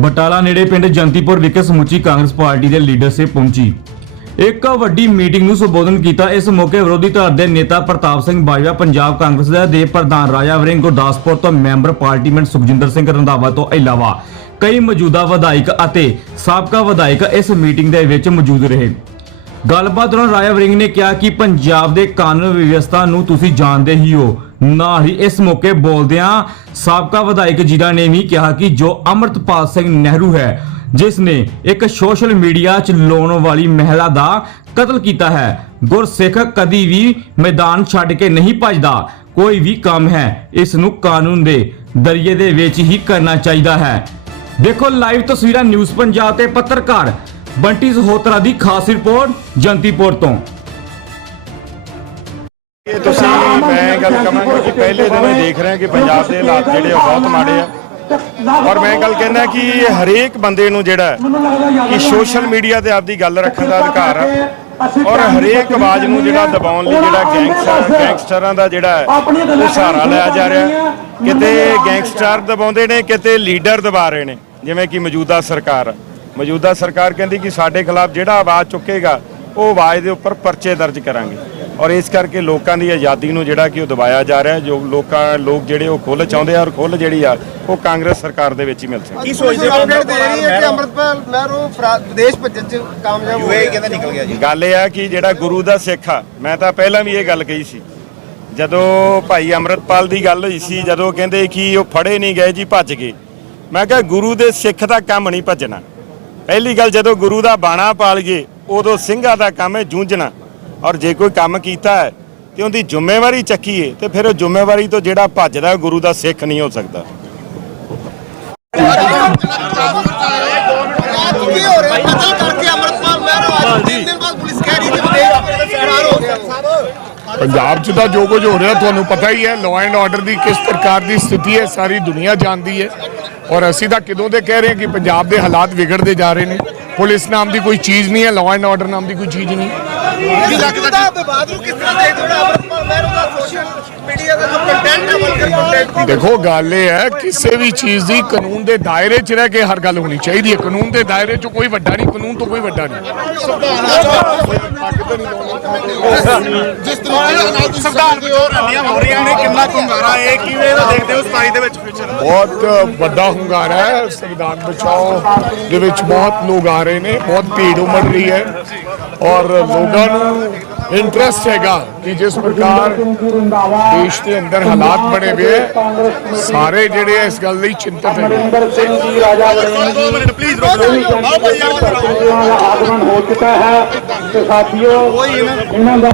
ਬਟਾਲਾ ਨੇੜੇ ਪਿੰਡ ਜੰਤੀਪੁਰ ਵਿਖੇ ਸਮੁੱਚੀ ਕਾਂਗਰਸ ਪਾਰਟੀ ਦੇ ਲੀਡਰਸ਼ਿਪ ਪਹੁੰਚੀ। ਇੱਕ ਵੱਡੀ ਮੀਟਿੰਗ ਨੂੰ ਸੰਬੋਧਨ ਕੀਤਾ ਇਸ ਮੌਕੇ ਵਿਰੋਧੀ ਧਿਰ ਦੇ ਨੇਤਾ ਪ੍ਰਤਾਪ ਸਿੰਘ ਬਾਜਵਾ, ਪੰਜਾਬ ਕਾਂਗਰਸ ਦੇ ਦੇ ਪ੍ਰਧਾਨ ਰਾਜਾ ਵਰਿੰਗ, ਗੁਰਦਾਸਪੁਰ ਤੋਂ ਮੈਂਬਰ ਪਾਰਲੀਮੈਂਟ ਸੁਖਜਿੰਦਰ ਸਿੰਘ ਰੰਧਾਵਾ ਤੋਂ ਇਲਾਵਾ ਕਈ ਮੌਜੂਦਾ ਵਿਧਾਇਕ ਅਤੇ ਸਾਬਕਾ ਵਿਧਾਇਕ ਇਸ ਮੀਟਿੰਗ ਦੇ ਵਿੱਚ ਮੌਜੂਦ ਰਹੇ। ਗੱਲਬਾਤ ਦੌਰਾਨ ਰਾਜਾ ਵਰਿੰਗ ਨੇ ਕਿਹਾ ਕਿ ਪੰਜਾਬ ਦੇ ਕਾਨੂੰਨ ਵਿਵਸਥਾ ਨੂੰ ਤੁਸੀਂ ਜਾਣਦੇ ਹੀ ਹੋ। ਨਾਲ ਹੀ ਇਸ ਮੌਕੇ ਬੋਲਦਿਆਂ ਸਾਬਕਾ ਵਿਧਾਇਕ ਜੀਰਾ ਨੇ ਵੀ ਕਿਹਾ ਕਿ ਜੋ ਅਮਰਤਪਾਲ ਸਿੰਘ ਨਹਿਰੂ ਹੈ, ਜਿਸ ਨੇ ਇੱਕ ਸੋਸ਼ਲ ਮੀਡੀਆ 'ਚ ਲਾਉਣ ਵਾਲੀ ਮਹਿਲਾ ਦਾ ਕਤਲ ਕੀਤਾ ਹੈ, ਗੁਰਸਿੱਖ ਕਦੀ ਵੀ ਮੈਦਾਨ ਛੱਡ ਕੇ ਨਹੀਂ ਭੱਜਦਾ। ਕੋਈ ਵੀ ਕੰਮ ਹੈ, ਇਸ ਨੂੰ ਕਾਨੂੰਨ ਦੇ ਦਰਿਏ ਦੇ ਵਿੱਚ ਹੀ ਕਰਨਾ ਚਾਹੀਦਾ ਹੈ। ਦੇਖੋ ਲਾਈਵ ਤਸਵੀਰਾਂ ਨਿਊਜ਼ ਪੰਜਾਬ ਤੇ ਪੱਤਰਕਾਰ ਬੰਟੀ ਸਹੋਤਰਾ ਦੀ ਖਾਸ ਰਿਪੋਰਟ ਜੰਤੀਪੁਰ ਤੋਂ। ਇਹ ਤੁਸੀਂ ਮੈਂ ਗੱਲ ਕਰਾਂਗਾ ਕਿ ਪਹਿਲੇ ਦਿਨੋਂ ਹੀ ਦੇਖ ਰਹੇ ਹਾਂ ਕਿ ਪੰਜਾਬ ਦੇ ਹਾਲਾਤ ਜਿਹੜੇ ਉਹ ਬਹੁਤ ਮਾੜੇ ਆ। ਔਰ ਮੈਂ ਗੱਲ ਕਹਿੰਦਾ ਕਿ ਹਰੇਕ ਬੰਦੇ ਨੂੰ ਜਿਹੜਾ ਕਿ ਸੋਸ਼ਲ ਮੀਡੀਆ ਤੇ ਆਪਦੀ ਗੱਲ ਰੱਖਣ ਦਾ ਅਧਿਕਾਰ ਆ। ਔਰ ਹਰੇਕ ਆਵਾਜ਼ ਨੂੰ ਜਿਹੜਾ ਦਬਾਉਣ ਲਈ ਜਿਹੜਾ ਗੈਂਗਸਟਰ ਗੈਂਗਸਟਰਾਂ ਦਾ ਜਿਹੜਾ ਹੈ, ਉਹ ਸਹਾਰਾ ਲਿਆ ਜਾ ਰਿਹਾ ਕਿਤੇ ਗੈਂਗਸਟਰ ਦਬਾਉਂਦੇ ਨੇ, ਕਿਤੇ ਲੀਡਰ ਦਬਾ ਰਹੇ ਨੇ, ਜਿਵੇਂ ਕਿ ਮੌਜੂਦਾ ਸਰਕਾਰ ਮੌਜੂਦਾ ਸਰਕਾਰ ਕਹਿੰਦੀ ਕਿ ਸਾਡੇ ਖਿਲਾਫ ਜਿਹੜਾ ਆਵਾਜ਼ ਚੁੱਕੇਗਾ ਉਹ ਆਵਾਜ਼ ਦੇ ਉੱਪਰ ਪਰਚੇ ਦਰਜ ਕਰਾਂਗੇ। ਔਰ ਇਸ ਕਰਕੇ ਲੋਕਾਂ ਦੀ ਆਜ਼ਾਦੀ ਨੂੰ ਜਿਹੜਾ ਕਿ ਉਹ ਦਬਾਇਆ ਜਾ ਰਿਹਾ। ਜੋ ਲੋਕਾਂ ਲੋਕ ਜਿਹੜੇ ਉਹ ਖੁੱਲ੍ਹ ਚਾਹੁੰਦੇ ਆ ਔਰ ਖੁੱਲ੍ਹ ਜਿਹੜੀ ਆ ਉਹ ਕਾਂਗਰਸ ਸਰਕਾਰ ਦੇ ਵਿੱਚ ਹੀ ਮਿਲ ਸਕਦੀ ਕੀ ਸੋਚਦੇ ਹੋ? ਅਪਡੇਟ ਦੇ ਰਹੀ ਹੈ ਕਿ ਅੰਮ੍ਰਿਤਪਾਲ ਮਹਿਰੋ ਵਿਦੇਸ਼ ਭੱਜਣ ਚ ਕਾਮਯਾਬ ਹੋਏ ਕਹਿੰਦਾ ਨਿਕਲ ਗਿਆ ਜੀ। ਗੱਲ ਇਹ ਆ ਕਿ ਜਿਹੜਾ ਗੁਰੂ ਦਾ ਸਿੱਖ ਆ ਮੈਂ ਤਾਂ ਪਹਿਲਾਂ ਵੀ ਇਹ ਗੱਲ ਕਹੀ ਸੀ। ਜਦੋਂ ਭਾਈ ਅਮਰਤਪਾਲ ਦੀ ਗੱਲ ਹੋਈ ਸੀ ਜਦੋਂ ਕਹਿੰਦੇ ਕਿ ਉਹ ਫੜੇ ਨਹੀਂ ਗਏ ਜੀ ਭੱਜ ਗਏ। ਮੈਂ ਕਿਹਾ ਗੁਰੂ ਦੇ ਸਿੱਖ ਦਾ ਕੰਮ ਨਹੀਂ ਭੱਜਣਾ। ਪਹਿਲੀ ਗੱਲ ਜਦੋਂ ਗੁਰੂ ਦਾ ਬਾਣਾ ਪਾਲੀਏ, ਉਦੋਂ ਸਿੰਘਾਂ ਦਾ ਕੰਮ ਹੈ ਜੂਝਣਾ। ਔਰ ਜੇ ਕੋਈ ਕੰਮ ਕੀਤਾ ਹੈ, ਤੇ ਉਹਦੀ ਜ਼ਿੰਮੇਵਾਰੀ ਚੱਕੀਏ, ਤੇ ਫਿਰ ਉਹ ਜ਼ਿੰਮੇਵਾਰੀ ਤੋਂ ਜਿਹੜਾ ਭੱਜਦਾ ਉਹ ਗੁਰੂ ਦਾ ਸਿੱਖ ਨਹੀਂ ਹੋ ਸਕਦਾ ਕੀ ਹੋ ਰਿਹਾ ਕਤਲ ਕਰਕੇ ਅੰਮ੍ਰਿਤਪਾਲ ਮਹਿਰੋ ਅੱਜ ਤਿੰਨ ਦਿਨ ਬਾਅਦ ਪੁਲਿਸ ਕਹਿ ਰਹੀ ਕਿ ਵਿਦੇਸ਼ ਫਰਾਰ ਹੋ ਗਿਆ ਪੰਜਾਬ 'ਚ ਤਾਂ ਜੋ ਕੁਝ ਹੋ ਰਿਹਾ, ਤੁਹਾਨੂੰ ਪਤਾ ਹੀ ਹੈ ਲਾਅ ਐਂਡ ਆਰਡਰ ਦੀ ਕਿਸ ਪ੍ਰਕਾਰ ਦੀ ਸਥਿਤੀ ਹੈ, ਸਾਰੀ ਦੁਨੀਆ ਜਾਣਦੀ ਹੈ। ਔਰ ਅਸੀਂ ਤਾਂ ਕਿਦੋਂ ਦੇ ਕਹਿ ਰਹੇ ਹਾਂ ਕਿ ਪੰਜਾਬ ਦੇ ਹਾਲਾਤ ਵਿਗੜਦੇ ਜਾ ਰਹੇ ਨੇ। ਪੁਲਿਸ ਨਾਮ ਦੀ ਕੋਈ ਚੀਜ਼ ਨਹੀਂ ਹੈ ਲਾਅ ਐਂਡ ਆਰਡਰ ਨਾਮ ਦੀ ਕੋਈ ਚੀਜ਼ ਨਹੀਂ। ਕੀ ਲੱਗਦਾ ਵਿਵਾਦ ਨੂੰ ਕਿਸ ਤਰ੍ਹਾਂ ਦੇਖਦੇ ਹੋ ਅੰਮ੍ਰਿਤਪਾਲ ਮਹਿਰੋ ਦਾ ਸੋਸ਼ਲ ਮੀਡੀਆ ਦਾ ਜੋ ਕੰਟੈਂਟ ਹੈ ਵਲਗਰ ਕੰਟੈਂਟ ਦੇਖੋ ਗੱਲ ਇਹ ਹੈ ਕਿਸੇ ਵੀ ਚੀਜ਼ ਦੀ ਕਾਨੂੰਨ ਦੇ ਦਾਇਰੇ 'ਚ ਰਹਿ ਕੇ ਹਰ ਗੱਲ ਹੋਣੀ ਚਾਹੀਦੀ ਹੈ। ਕਾਨੂੰਨ ਦੇ ਦਾਇਰੇ 'ਚ ਕੋਈ ਵੱਡਾ ਨਹੀਂ ਕਾਨੂੰਨ ਤੋਂ ਕੋਈ ਵੱਡਾ ਨਹੀਂ। ਜਿਸ ਤਰ੍ਹਾਂ ਨਾਲ ਸੰਵਿਧਾਨ ਦੀ ਹੋਰ ਰੰਡੀਆਂ ਹੋ ਰਹੀਆਂ ਨੇ ਕਿੰਨਾ ਕੁੰਗਾਰਾ ਹੈ ਕਿਵੇਂ ਦਾ ਦੇਖਦੇ ਹੋ 27 ਦੇ ਵਿੱਚ ਫਿਊਚਰ ਬਹੁਤ ਵੱਡਾ ਹੁੰਗਾਰਾ ਹੈ ਸੰਵਿਧਾਨ ਬਚਾਓ ਦੇ ਵਿੱਚ ਬਹੁਤ ਲੋਕ ਆ ਰਹੇ ਨੇ ਬਹੁਤ ਭੀੜ ਉਮੜ ਰਹੀ ਹੈ ਔਰ ਲੋਕਾਂ ਨੂੰ ਇੰਟਰਸਟ ਹੈਗਾ ਕਿ ਜਿਸ ਪ੍ਰਕਾਰ ਦੇਸ਼ ਦੇ ਅੰਦਰ ਹਾਲਾਤ ਬਣੇ ਹੋਏ ਸਾਰੇ ਜਿਹੜੇ ਇਸ ਗੱਲ ਲਈ ਚਿੰਤਤ ਹੈ ਪਲੀਜ਼ ਰੁਕੋ ਆਗਮਨ ਹੋ ਚੁੱਕਾ ਹੈ। ਤੇ ਸਾਥੀਓ ਇਹਨਾਂ ਦਾ